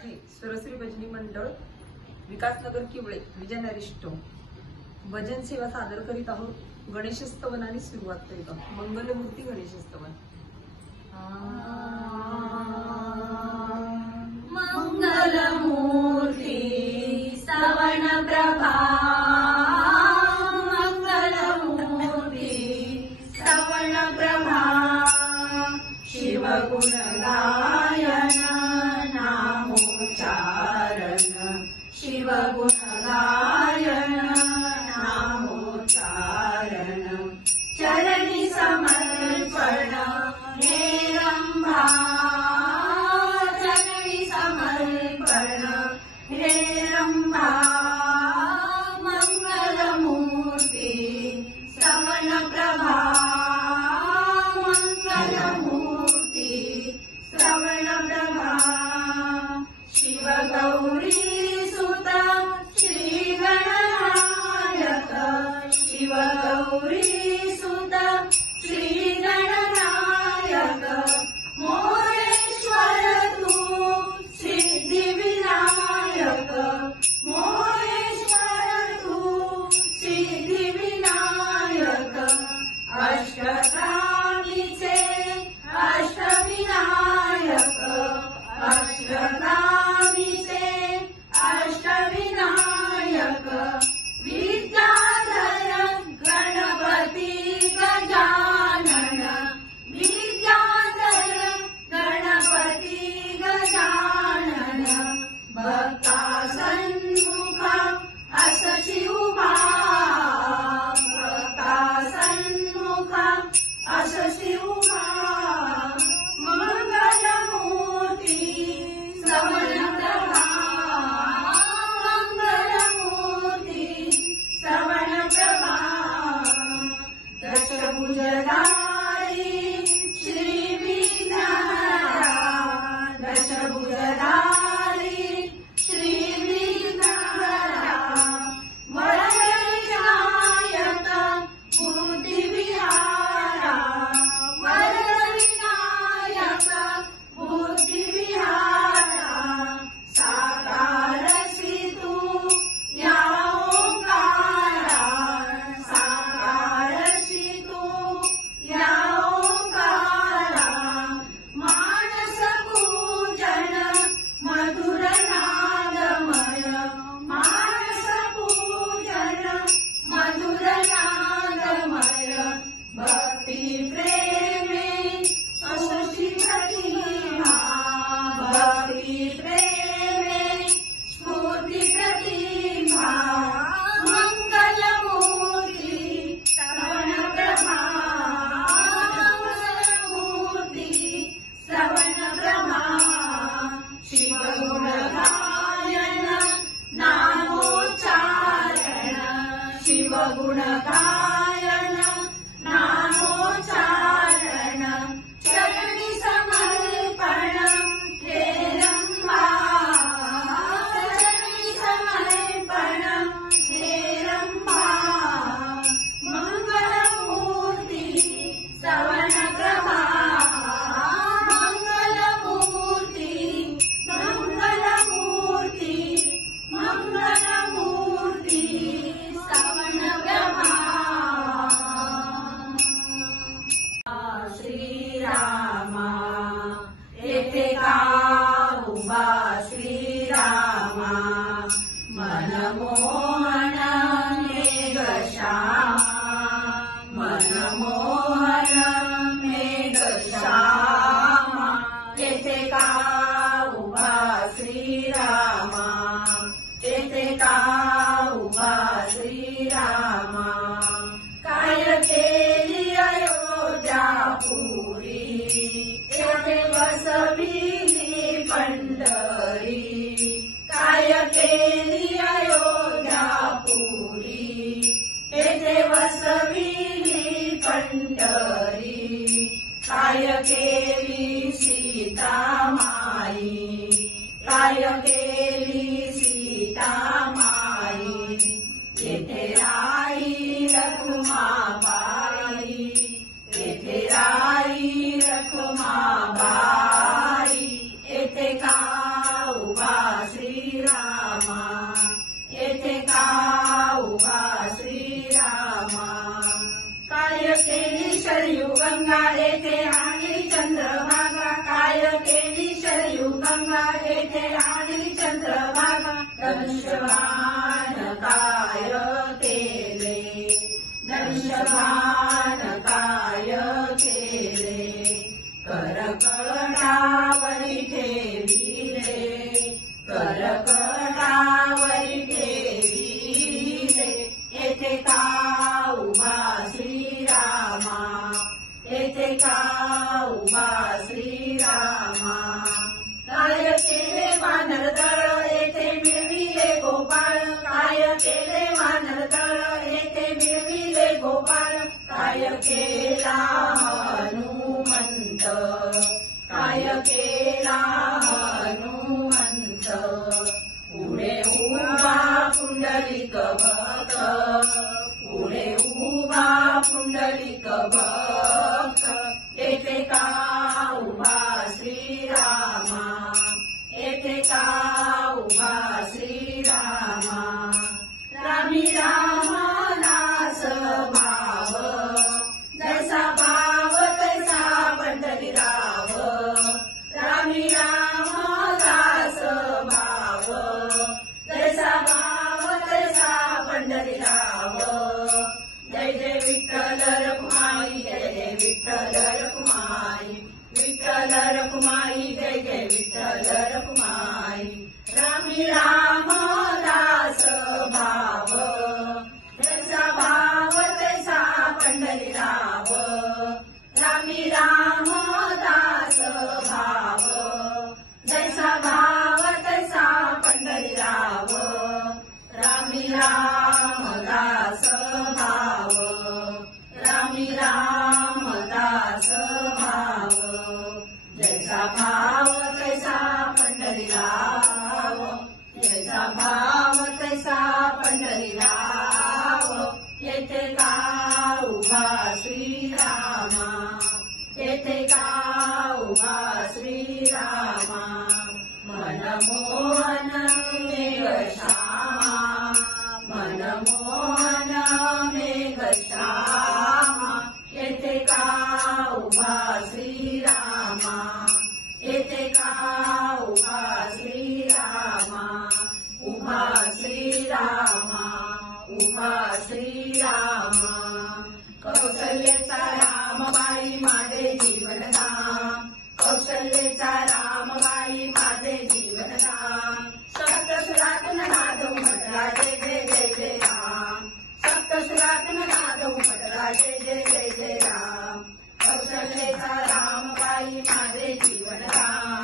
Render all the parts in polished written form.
मराठी स्वरश्री भजनी मंडळ विकासनगर किवळे विजयनरिष्ट भजन सेवा सादर करीत आहोत। गणेश स्तवनाने सुरुवात करीत आहोत। मंगलमूर्ती गणेश स्तवन। मंगलमूर्ती स्तवन प्रभा, मंगलमूर्ती स्तवन प्रभा, शिवगुण गायन नामोच्चारण, शिवगुण गायन नामोच्चारण, चरणी समर्पण हेरंभा, चरणी समर्पण हेरंभा, मंगलमूर्ती स्तवन प्रभा, मंगलमूर्ती स्तवन प्रभा, शिवगौरी सुत श्री गणनायक, शिवगौरी सुत श्री गणनायक, मोरेश्वर तू सिद्धिविनायक, मोरेश्वर तू सिद्धिविनायक, अष्टकामीचे अष्टविनायक, अष्टकामीचे अष्टविनायक, विद्याधर गणपती गजानन, विद्याधर गणपती गजानन, भक्तासन्मुख अस शिवभा, भक्तासन्मुख अस शिवभा, मंगलमूर्ती स्तवन प्रभा, मंगलमूर्ती स्तवन प्रभा, दशभुजधारी श्री विघ्नहरा, दशभुजधारी श्री विघ्नहरा, वरविनायक बुद्धिविहारा, वरविनायक बुद्धिविहारा, साकारसी तू या ओंकारा, साकारसी तू या ओंकारा, मानस पूजन मधुर नादमय, मानस पूजन मधुर नादमय, भक्ति प्रेमे स्फूर्ति प्रतिभा, भक्ति प्रेमे स्फूर्ति प्रतिभा, मंगलमूर्ती स्तवन प्रभा, मंगलमूर्ती स्तवन प्रभा, शिवगुण गायन नामोच्चारण, शिवगुण गायन नामोच्चारण, चरणी समर्पण हेरंभा, चरणी समर्पण हेरंभा, मंगलमूर्ती स्तवन प्रभा, मंगलमूर्ती, मंगलमूर्ती, मंगलमूर्ती स्तवन प्रभा। श्रीरामा येथे का उभा श्रीरामा, मनमोहन मेघश्यामा, मनमोहन मेघश्यामा, येथे का उभा श्रीरामा, येथे का उभा श्रीरामा, काय केली अयोध्यापुरी, येथे बसविली पंढरी, काय केली अयोध्यापुरी, येथे बसविली पंढरी, काय केली सीतामाई, काय केली सीतामाई, येथे राई रखुमाबाई, येथे राई रखुमाबाई, येथे का उभा येथे राणी चंद्रभागा दंशवान काय केले दंशवान काय केले करकटावरी ठेविले करकटावरी ठेविले येथे का उभा श्रीरामा येथे का उभा श्रीरामा काय केले वानर दळ येथे मिळविले गोपाळ काय केले वानर दळ येथे मिळविले गोपाळ काय केला हनुमंत काय केला हनुमंत पुढे उभा पुंडलिक भक्त पुढे उभा पुंडलिक भक्त येथे का उभा श्रीरामा येथे का उभा श्रीरामा रामी रामानास भाव जैसा भाव तैसा पंढरी राव रामी रामदास भाव जैसा भाव तैसा पंढरी राव जय जय विठ्ठल रखुमाई जय जय विठ्ठल रखुमाई विठ्ठल रखुमाई जय जय विठ्ठल रखुमाई रामी रामदास भाव जैसा भाव तैसा पंढरी राव रामी रामदास भाव जैसा भाव तैसा पंढरी राव रामी रामदास भाव रामी रामदास भाव जैसा भाव तैसा पंढरी राव जैसा भाव तैसा पंढरी राव येथे का उभा श्रीरामा येथे का उभा श्रीरामा मनमोहन मेघश्यामा मनमोहन मेघश्यामा येथे का उभा श्रीरामा येथे का उभा श्रीरामा उभा श्रीरामा उभा श्रीरामा कौशल्येचा रामबाई माझे जीवनधाम कौशल्येचा रामबाई माझे जीवनधाम सप्तसुरात नाद उमटला जय जय जय जय राम सप्तसुरात नाद उमटला जय जय जय जय राम कौशल्येचा रामबाई माझे जीवनधाम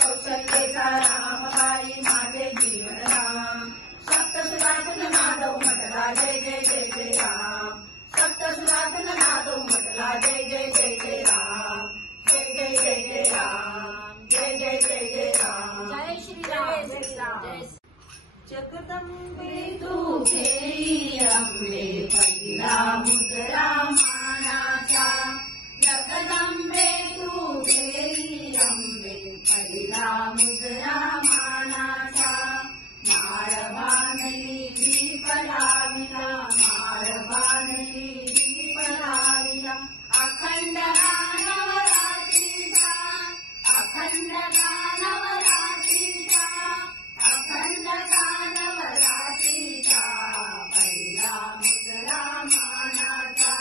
कौशल्येचा रामबाई माझे जीवनधाम सप्तसुरात नाद उमटला जय जय जय जय राम सप्तसुरात नाद उमटला जय जय जय जय राम जय जय जय जय राम जय जय जय जय राम जय श्री राम जय श्री राम जगदंबे तू खेळी अंबे पहिला मुद्रा मानाचा जगदंबे तू खेळी अंबे पहिला मुद्रा मानाचा माळ बांधली दीप लाविला माळ बांधली दीप लाविला अखंड गानवरात्रीचा अखंड गानवरात्रीचा अखंड गानवरात्रीचा पहिला मुद्रा मानाचा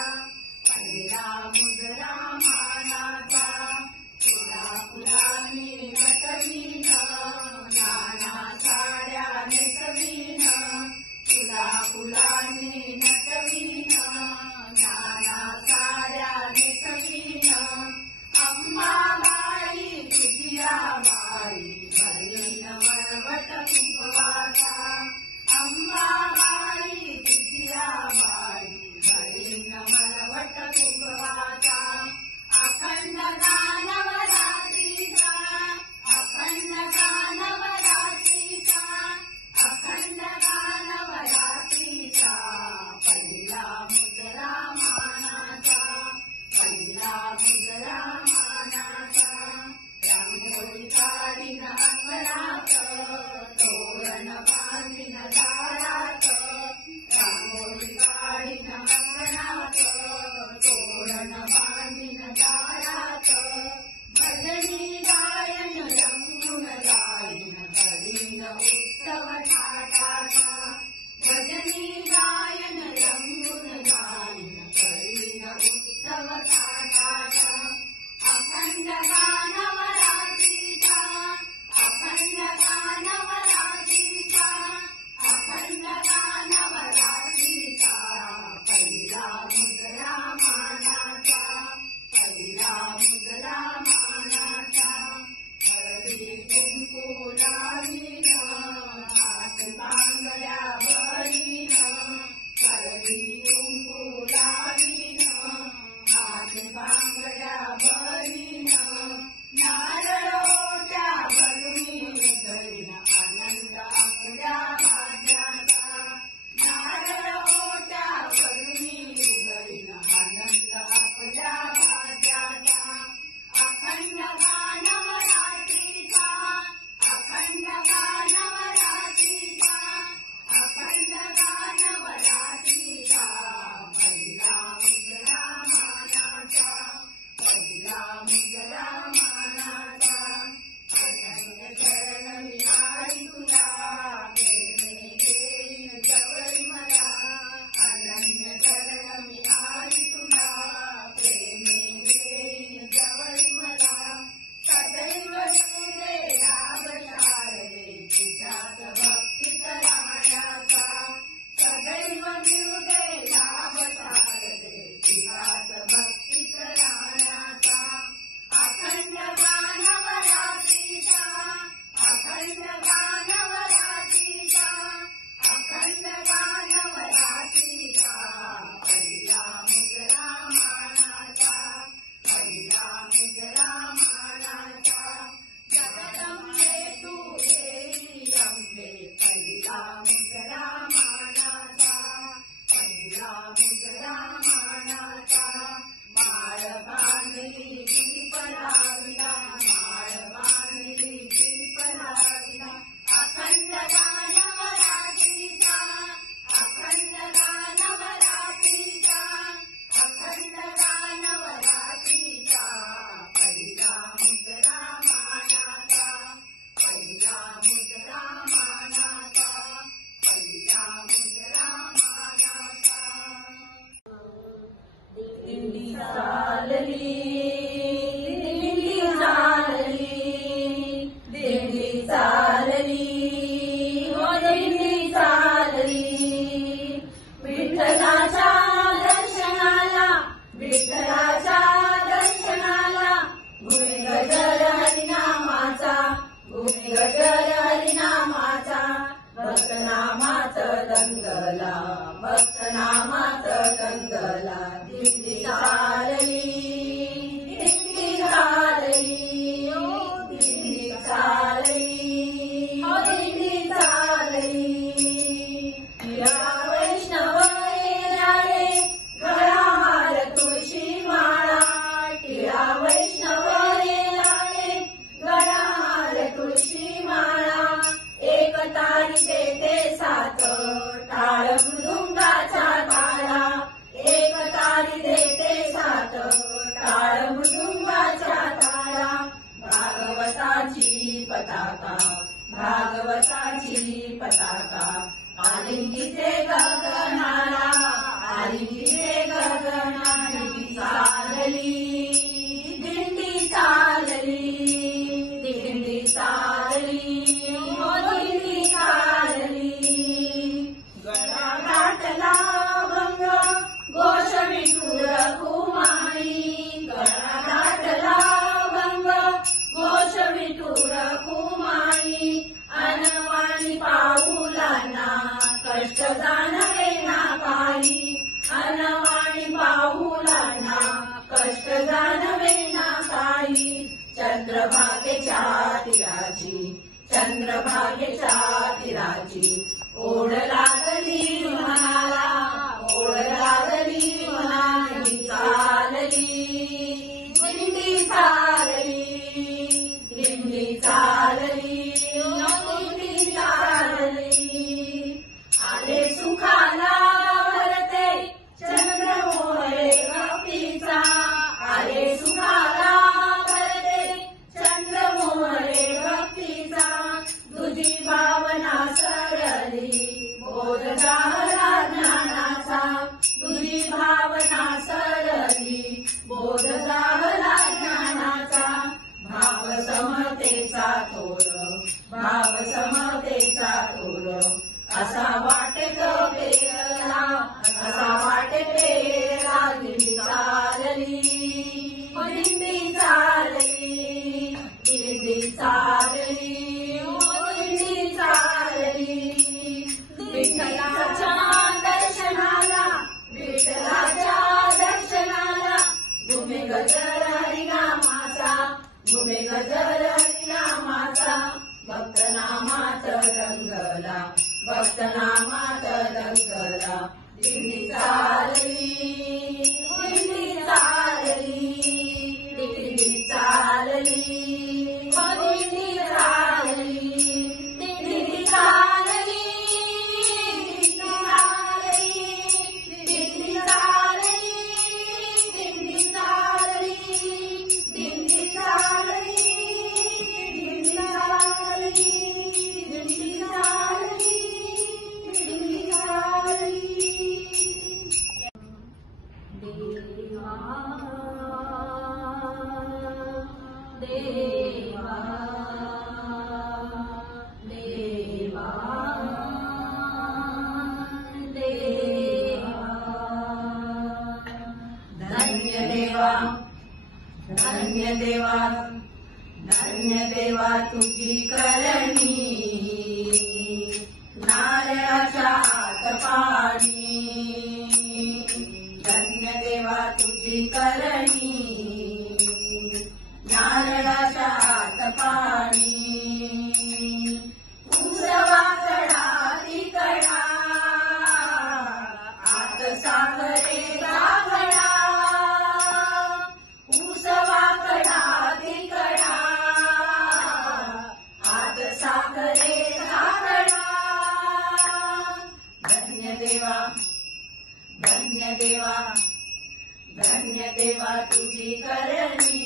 पहिला मुद्रा मानाचा, पहिला मुद्रा मानाचा. माळ बांधली दीप लाविला, माळ बांधली दीप लाविला. अखंड नवरात्रीचा, अखंड नवरात्रीचा, अखंड नवरात्रीचा. पहिला मुद्रा मानाचा, पहिला मुद्रा मानाचा, पहिला मुद्रा मानाचा. दिंडी चालली, दिंडी चालली, दिंडी चालली, हो दिंडी चालली. विठ्ठलाच्या दर्शनाला, विठ्ठलाच्या दर्शनाला. घुमे गजर हरिनामाचा, घुमे गजर हरिनामाचा. भक्तनामाच दंगला, भक्तनामाच दंगला. दिंडी चालली, दिंडी चालली, ओ दिंडी चालली, हो दिंडी चालली. या वैष्णव येणारे गळाहार तुळशी माळा, टिळा वैष्णव येणारे गळाहार तुळशी माळा. एक तारी देते साथ, टाळ मृदुंगाचा ताळा. एक तारी देते साथ, टाळ मृदुंगाचा ताळा. भागवताची पताका, भागवताची पताका. आलिंगीचे गगनाला, आलिंगीचे गगनाला. दिंडी चालली, दिंडी चालली, दिंडी चालली, हो दिंडी चालली. गळा घाटला भंग, घोष विठुर कुमाई. गळा घाटला भंग, घोष विठुर कुमाई. अनवाणी पाऊलांना कष्ट जाणवे ना काही, अनवाणी पाऊलांना कष्ट जाणवे ना काही. चंद्रभागेच्या तीराची, चंद्रभागेच्या तीराची. ओढ लागली मनाला, ओढ लागली मनाला. चालली, दिंडी चालली, दिंडी चालली, दिंडी चालली. आले सुखाला भरते चंद्र मोहरे भक्तीचा, आले सुखाला भरते चंद्र मोहरे भक्तीचा. तुझी भावना सरली, बोध गाला ज्ञानाचा. तुझी भावना सरली, बोध गाला ज्ञानाचा. भाव समतेचा थोर, भाव समतेचा थोर. असा वाटे पेरला, असा वाटे पेरला. दिंडी चालली, दिंडी चालली, दिंडी चालली, हो दिंडी चालली. विठ्ठलाच्या दर्शनाला, विठ्ठलाच्या दर्शनाला. घुमे गजर हरिनामाचा, घुमे गजर हरिनामाचा. भक्तनामाच दंगला, भक्तनामाच दंगला. दिंडी चालली, दिंडी चालली, दिंडी चालली, हो दिंडी चालली. दिंडी चालली, दिंडी चालली, दिंडी चालली, दिंडी चालली, दिंडी चालली, दिंडी चालली, दिंडी चालली, दिंडी चालली. देवा, देवा, देवा, देवा. धन्य देवा, धन्य देवा, धन्य देवा तुझी करणी. नारळाच्या हात पाणी. धन्य देवा तुझी करणी. नारळाच्या हात पाणी. उजवा कडा धन्य देवा धन्य देवा तुझी करणी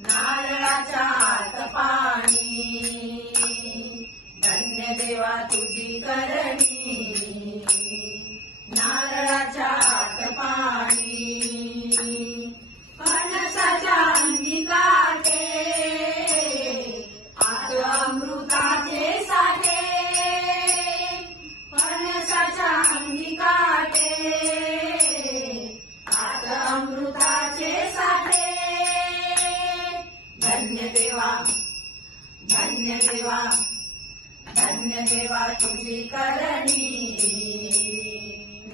नारळाच्या आत पाणी धन्य देवा तुझी करणी नारळाच्या आत पाणी फणसाच्या अंगी काटे आत अमृताचे साठे फणसाच्या अंगी काटे आत अमृताचे साठे धन्य देवा धन्य देवा धन्य देवा तुझी करणी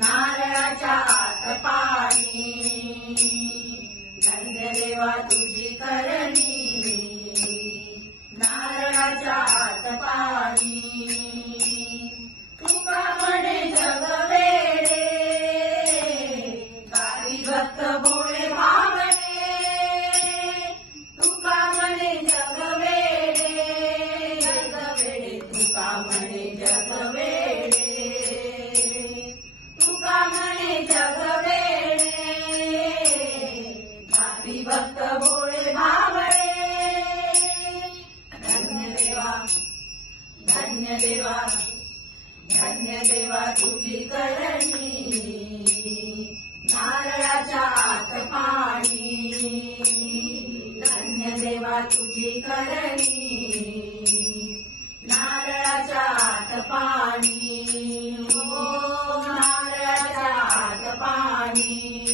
नारळाच्या आत पाणी धन्य देवा तुझी करणी नारळाच्या आत पाणी तुका म्हणे जग वेडे काही भक्त भोळे भावडे तुका म्हणे जग वेडे तुका म्हणे जग वेडे तुका म्हणे जग वेडे भावी भक्त भोळे भावडे धन्य देवा धन्य देवा धन्य देवा तुझी करणी नारळाच्या आत पाणी धन्य देवा तुझी करणी नारळाच्या आत पाणी नारळाच्या आत पाणी